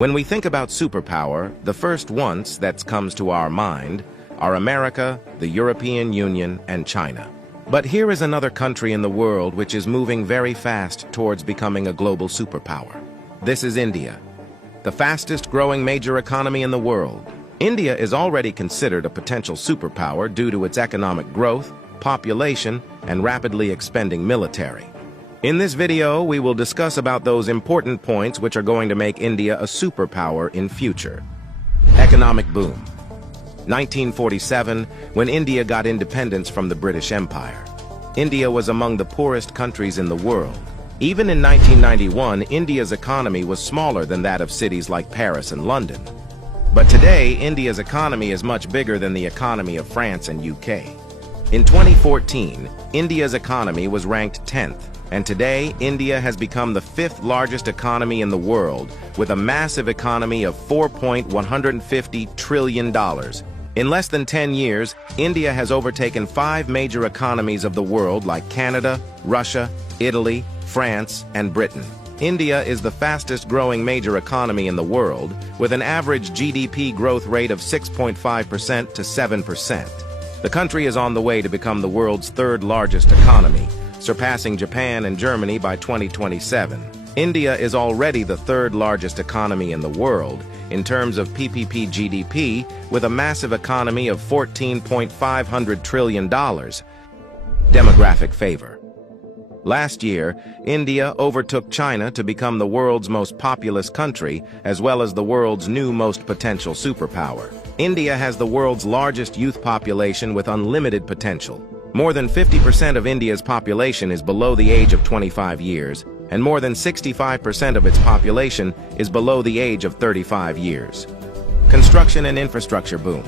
When we think about superpower, the first ones that comes to our mind are America, the European Union, and China. But here is another country in the world which is moving very fast towards becoming a global superpower. This is India, the fastest growing major economy in the world. India is already considered a potential superpower due to its economic growth, population, and rapidly expanding military. In this video, we will discuss about those important points which are going to make India a superpower in future. Economic boom. 1947, when India got independence from the British Empire. India was among the poorest countries in the world. Even in 1991, India's economy was smaller than that of cities like Paris and London. But today, India's economy is much bigger than the economy of France and UK. In 2014, India's economy was ranked 10th. And today, India has become the 5th largest economy in the world, with a massive economy of $4.150 trillion. In less than 10 years, India has overtaken 5 major economies of the world like Canada, Russia, Italy, France, and Britain. India is the fastest growing major economy in the world, with an average GDP growth rate of 6.5% to 7%. The country is on the way to become the world's 3rd largest economy, surpassing Japan and Germany by 2027. India is already the 3rd largest economy in the world in terms of PPP GDP, with a massive economy of $14.5 trillion. Demographic favor. Last year, India overtook China to become the world's most populous country, as well as the world's new most potential superpower. India has the world's largest youth population with unlimited potential. More than 50% of India's population is below the age of 25 years, and more than 65% of its population is below the age of 35 years. Construction and infrastructure boom.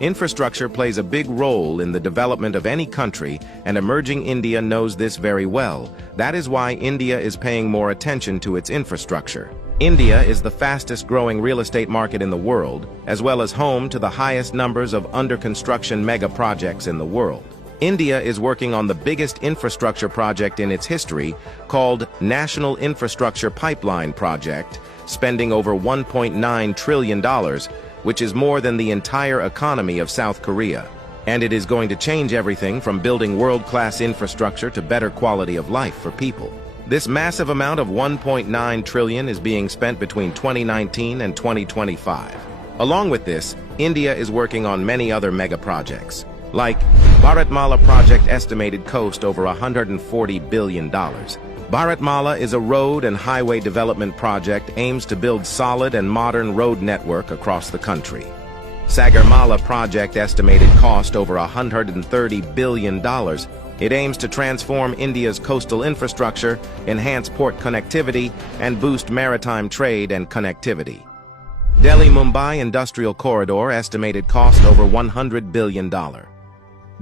Infrastructure plays a big role in the development of any country, and emerging India knows this very well. That is why India is paying more attention to its infrastructure. India is the fastest growing real estate market in the world, as well as home to the highest numbers of under-construction mega projects in the world. India is working on the biggest infrastructure project in its history, called National Infrastructure Pipeline Project, spending over $1.9 trillion, which is more than the entire economy of South Korea. And it is going to change everything from building world-class infrastructure to better quality of life for people. This massive amount of $1.9 trillion is being spent between 2019 and 2025. Along with this, India is working on many other mega projects, like Bharatmala project estimated cost over $140 billion. Bharatmala is a road and highway development project aims to build solid and modern road network across the country. Sagarmala project estimated cost over $130 billion. It aims to transform India's coastal infrastructure, enhance port connectivity, and boost maritime trade and connectivity. Delhi-Mumbai Industrial Corridor estimated cost over $100 billion.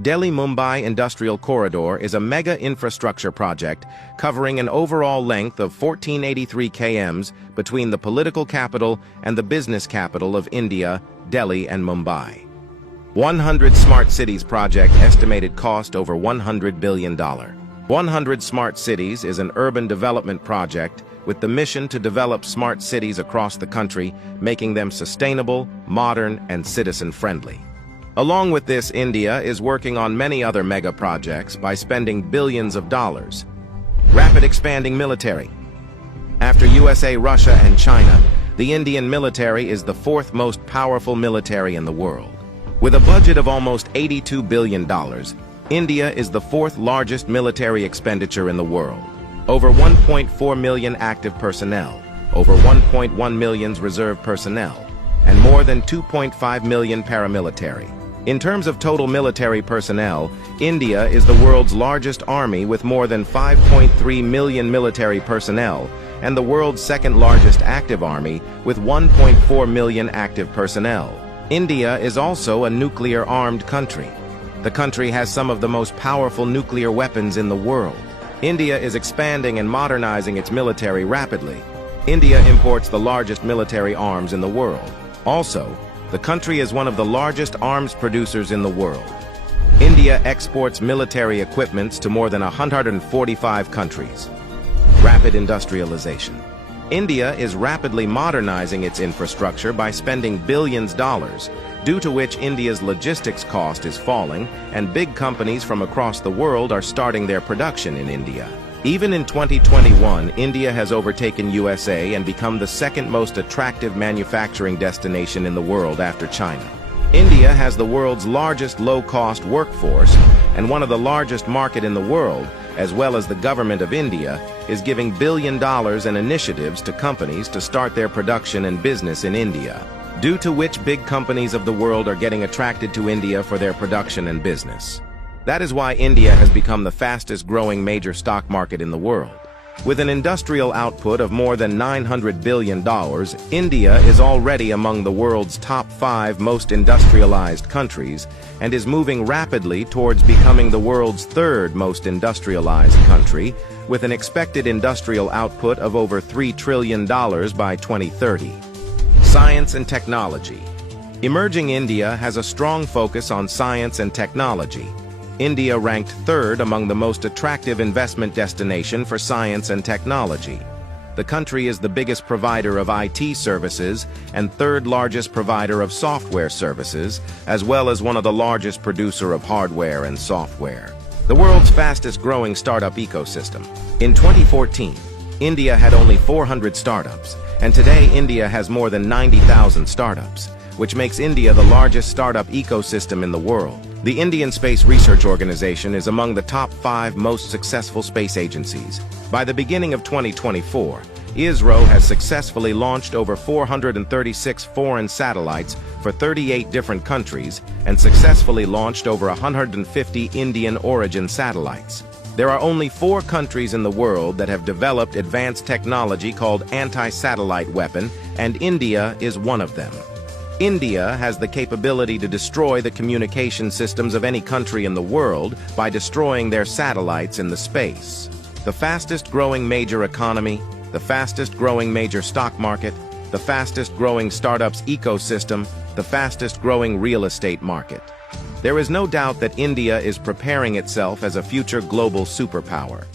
Delhi-Mumbai Industrial Corridor is a mega infrastructure project covering an overall length of 1483 km between the political capital and the business capital of India, Delhi and Mumbai. 100 Smart Cities project estimated cost over $100 billion. 100 Smart Cities is an urban development project with the mission to develop smart cities across the country, making them sustainable, modern, and citizen-friendly. Along with this, India is working on many other mega projects by spending billions of dollars. Rapid expanding military. After USA, Russia, and China, the Indian military is the 4th most powerful military in the world. With a budget of almost $82 billion, India is the 4th largest military expenditure in the world. Over 1.4 million active personnel, over 1.1 million reserve personnel, and more than 2.5 million paramilitary. In terms of total military personnel, India is the world's largest army with more than 5.3 million military personnel, and the world's 2nd largest active army with 1.4 million active personnel. India is also a nuclear-armed country. The country has some of the most powerful nuclear weapons in the world. India is expanding and modernizing its military rapidly. India imports the largest military arms in the world. Also, the country is one of the largest arms producers in the world. India exports military equipments to more than 145 countries. Rapid industrialization. India is rapidly modernizing its infrastructure by spending billions of dollars, due to which India's logistics cost is falling, and big companies from across the world are starting their production in India. Even in 2021, India has overtaken USA and become the second most attractive manufacturing destination in the world after China. India has the world's largest low-cost workforce, and one of the largest market in the world, as well as the government of India, is giving billions of dollars in initiatives to companies to start their production and business in India, due to which big companies of the world are getting attracted to India for their production and business. That is why India has become the fastest-growing major stock market in the world. With an industrial output of more than $900 billion, India is already among the world's top 5 most industrialized countries and is moving rapidly towards becoming the world's 3rd most industrialized country, with an expected industrial output of over $3 trillion by 2030. Science and technology. Emerging India has a strong focus on science and technology. India ranked 3rd among the most attractive investment destination for science and technology. The country is the biggest provider of IT services and 3rd largest provider of software services, as well as one of the largest producer of hardware and software. The world's fastest growing startup ecosystem. In 2014, India had only 400 startups, and today India has more than 90,000 startups, which makes India the largest startup ecosystem in the world. The Indian Space Research Organization is among the top 5 most successful space agencies. By the beginning of 2024, ISRO has successfully launched over 436 foreign satellites for 38 different countries and successfully launched over 150 Indian origin satellites. There are only 4 countries in the world that have developed advanced technology called anti-satellite weapon, and India is one of them. India has the capability to destroy the communication systems of any country in the world by destroying their satellites in the space. The fastest-growing major economy, the fastest-growing major stock market, the fastest-growing startups ecosystem, the fastest-growing real estate market. There is no doubt that India is preparing itself as a future global superpower.